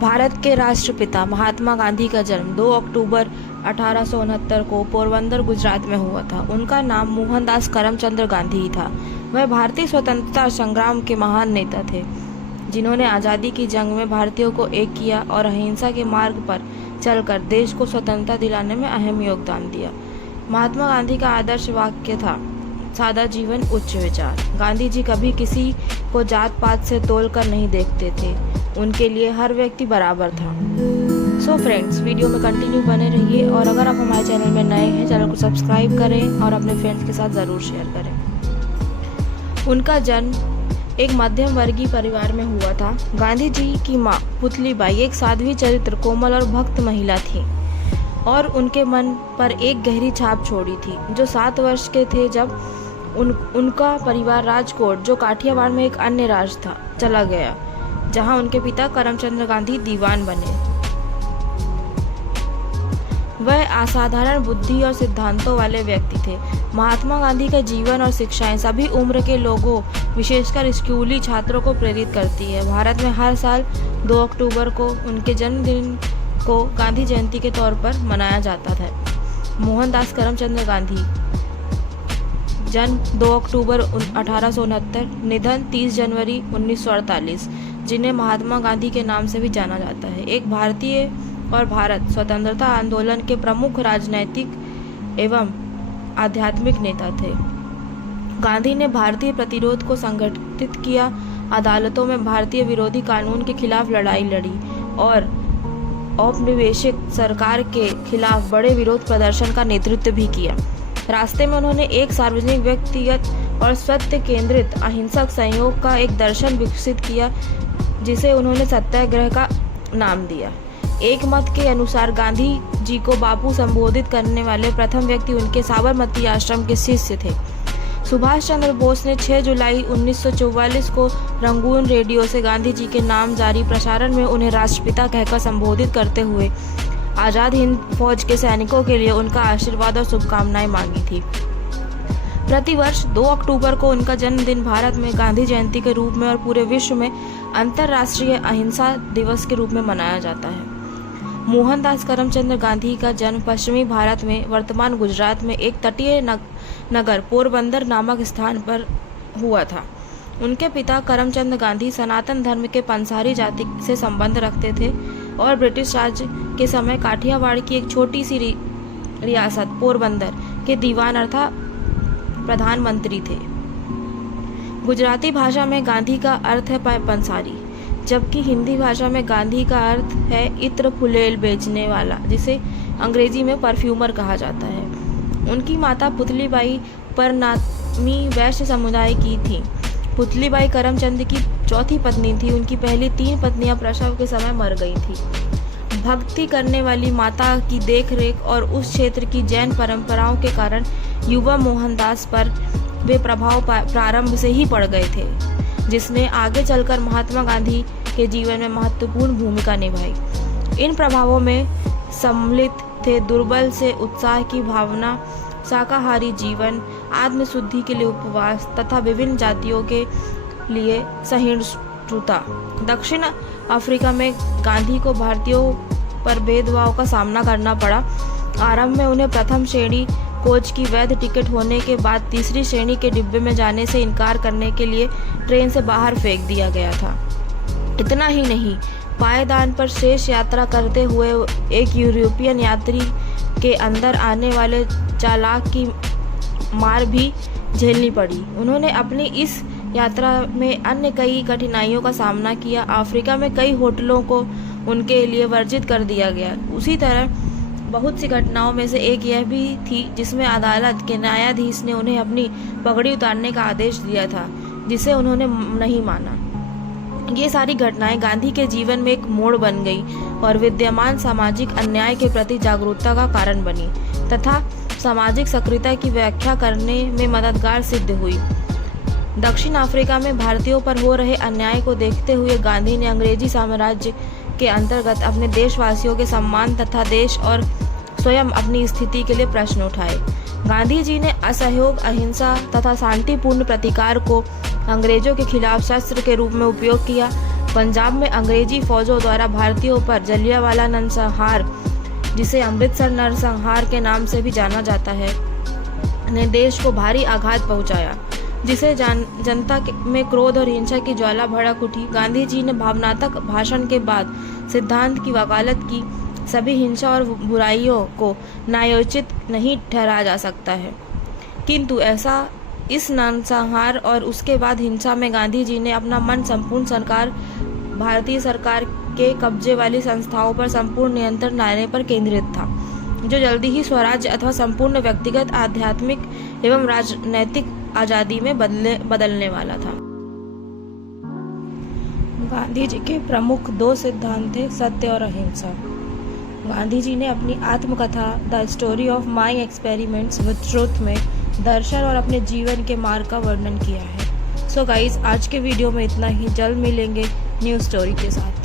भारत के राष्ट्रपिता महात्मा गांधी का जन्म 2 अक्टूबर 1869 को पोरबंदर, गुजरात में हुआ था। उनका नाम मोहनदास करमचंद गांधी ही था। वह भारतीय स्वतंत्रता संग्राम के महान नेता थे, जिन्होंने आज़ादी की जंग में भारतीयों को एक किया और अहिंसा के मार्ग पर चलकर देश को स्वतंत्रता दिलाने में अहम योगदान दिया। महात्मा गांधी का आदर्श वाक्य था, सादा जीवन उच्च विचार। गांधी जी कभी किसी को जात पात से तोलकर नहीं देखते थे। उनके लिए हर व्यक्ति बराबर था। सो फ्रेंड्स, वीडियो में कंटिन्यू बने रहिए और अगर आप हमारे चैनल में नए हैं, चैनल को सब्सक्राइब करें और अपने फ्रेंड्स के साथ ज़रूर शेयर करें। उनका जन्म एक मध्यम वर्गीय परिवार में हुआ था। गांधी जी की माँ पुतलीबाई एक साध्वी चरित्र, कोमल और भक्त महिला थी और उनके मन पर एक गहरी छाप छोड़ी थी। जो 7 वर्ष के थे जब उनका परिवार राजकोट, जो काठियावाड़ में एक अन्य राज्य था, चला गया, जहां उनके पिता करमचंद गांधी दीवान बने। वह असाधारण बुद्धि और सिद्धांतों वाले व्यक्ति थे। महात्मा गांधी का जीवन और शिक्षाएं सभी उम्र के लोगों, विशेषकर स्कूली छात्रों को प्रेरित करती है। भारत में हर साल 2 अक्टूबर को उनके जन्मदिन को गांधी जयंती के तौर पर मनाया जाता था। मोहनदास करमचंद गांधी, जन्म 2 अक्टूबर 1869, निधन 30 जनवरी 1948, जिन्हें महात्मा गांधी के नाम से भी जाना जाता है, एक भारतीय और भारत स्वतंत्रता आंदोलन के प्रमुख राजनैतिक एवं आध्यात्मिक नेता थे। गांधी ने भारतीय प्रतिरोध को संगठित किया, अदालतों में भारतीय विरोधी कानून के खिलाफ लड़ाई लड़ी और औपनिवेशिक सरकार के खिलाफ बड़े विरोध प्रदर्शन का नेतृत्व भी किया। रास्ते में उन्होंने एक सार्वजनिक, व्यक्तिगत और सत्य केंद्रित अहिंसक सहयोग का एक दर्शन विकसित किया, जिसे उन्होंने सत्याग्रह का नाम दिया। एक मत के अनुसार गांधी जी को बापू संबोधित करने वाले प्रथम व्यक्ति उनके साबरमती आश्रम के शिष्य थे। सुभाष चंद्र बोस ने 6 जुलाई 1944 को रंगून रेडियो से गांधी जी के नाम जारी प्रसारण में उन्हें राष्ट्रपिता कहकर संबोधित करते हुए आज़ाद हिंद फौज के सैनिकों के लिए उनका आशीर्वाद और शुभकामनाएं मांगी थी। प्रतिवर्ष 2 अक्टूबर को उनका जन्मदिन भारत में गांधी जयंती के रूप में और पूरे विश्व में अंतर्राष्ट्रीय अहिंसा दिवस के रूप में मनाया जाता है। मोहनदास करमचंद गांधी का जन्म पश्चिमी भारत में वर्तमान गुजरात में एक तटीय नगर पोरबंदर नामक स्थान पर हुआ था। उनके पिता करमचंद गांधी सनातन धर्म के पंसारी जाति से संबंध रखते थे और ब्रिटिश राज के समय काठियावाड़ की एक छोटी सी रियासत पोरबंदर के दीवान अर्थात प्रधानमंत्री थे। गुजराती भाषा में गांधी का अर्थ है पंसारी, जबकि हिंदी भाषा में गांधी का अर्थ है इत्र फुलेल बेचने वाला, जिसे अंग्रेजी में परफ्यूमर कहा जाता है। उनकी माता पुतलीबाई परनामी वैश्य समुदाय की थी। पुतलीबाई करमचंद की चौथी पत्नी थी। उनकी पहली 3 पत्नियां प्रसव के समय मर गई थी। भक्ति करने वाली माता की देखरेख और उस क्षेत्र की जैन परंपराओं के कारण युवा मोहनदास पर वे प्रभाव प्रारंभ से ही पड़ गए थे, जिसने आगे चलकर महात्मा गांधी के जीवन में महत्वपूर्ण भूमिका निभाई। इन प्रभावों में सम्मिलित थे दुर्बल से उत्साह की भावना, शाकाहारी जीवन, आत्मशुद्धि के लिए उपवास तथा विभिन्न जातियों के लिए सहिष्णुता। दक्षिण अफ्रीका में गांधी को भारतीयों पर भेदभाव का सामना करना पड़ा। आरंभ में उन्हें प्रथम श्रेणी कोच की वैध टिकट होने के बाद तीसरी श्रेणी के डिब्बे में जाने से इनकार करने के लिए ट्रेन से बाहर फेंक दिया गया था। इतना ही नहीं, पायदान पर शेष यात्रा करते हुए एक यूरोपियन यात्री के अंदर आने वाले चालक की मार भी झेलनी पड़ी। उन्होंने अपनी इस यात्रा में अन्य कई कठिनाइयों का सामना किया। अफ्रीका में कई होटलों को उनके लिए वर्जित कर दिया गया। उसी तरह बहुत सी घटनाओं में से एक यह भी थी जिसमें अदालत के न्यायाधीश ने उन्हें अपनी पगड़ी उतारने का आदेश दिया था, जिसे उन्होंने नहीं माना। ये सारी घटनाएं गांधी के जीवन में एक मोड़ बन गई और विद्यमान सामाजिक अन्याय के प्रति जागरूकता का कारण बनी तथा सामाजिक सक्रियता की व्याख्या करने में मददगार सिद्ध हुई। दक्षिण अफ्रीका में भारतीयों पर हो रहे अन्याय को देखते हुए गांधी ने अंग्रेजी साम्राज्य के अंतर्गत अपने देशवासियों के सम्मान तथा देश और स्वयं अपनी स्थिति के लिए प्रश्न उठाए। गांधी जी ने असहयोग, अहिंसा तथा शांतिपूर्ण प्रतिकार को अंग्रेजों के खिलाफ शस्त्र के रूप में उपयोग किया। पंजाब में अंग्रेजी फौजों द्वारा भारतीयों पर जलियांवाला नरसंहार, जिसे अमृतसर नरसंहार के नाम से भी जाना जाता है, ने देश को भारी आघात पहुंचाया, जिसे जनता में क्रोध और हिंसा की ज्वाला भड़क उठी। गांधी जी ने भावनात्मक भाषण के बाद सिद्धांत की वकालत की, सभी हिंसा और बुराइयों को न्यायोचित नहीं ठहराया जा सकता है, किंतु ऐसा इस नरसंहार और उसके बाद हिंसा में गांधी जी ने अपना मन संपूर्ण भारतीय सरकार के कब्जे वाली संस्थाओं पर संपूर्ण नियंत्रण लाने पर केंद्रित था, जो जल्दी ही स्वराज्य अथवा संपूर्ण व्यक्तिगत, आध्यात्मिक एवं राजनैतिक आजादी में बदलने वाला था। गांधी जी के प्रमुख 2 सिद्धांत थे, सत्य और अहिंसा। गांधी जी ने अपनी आत्मकथा the story of my experiments with truth में दर्शन और अपने जीवन के मार्ग का वर्णन किया है। सो गाइस, आज के वीडियो में इतना ही। जल्द मिलेंगे न्यू स्टोरी के साथ।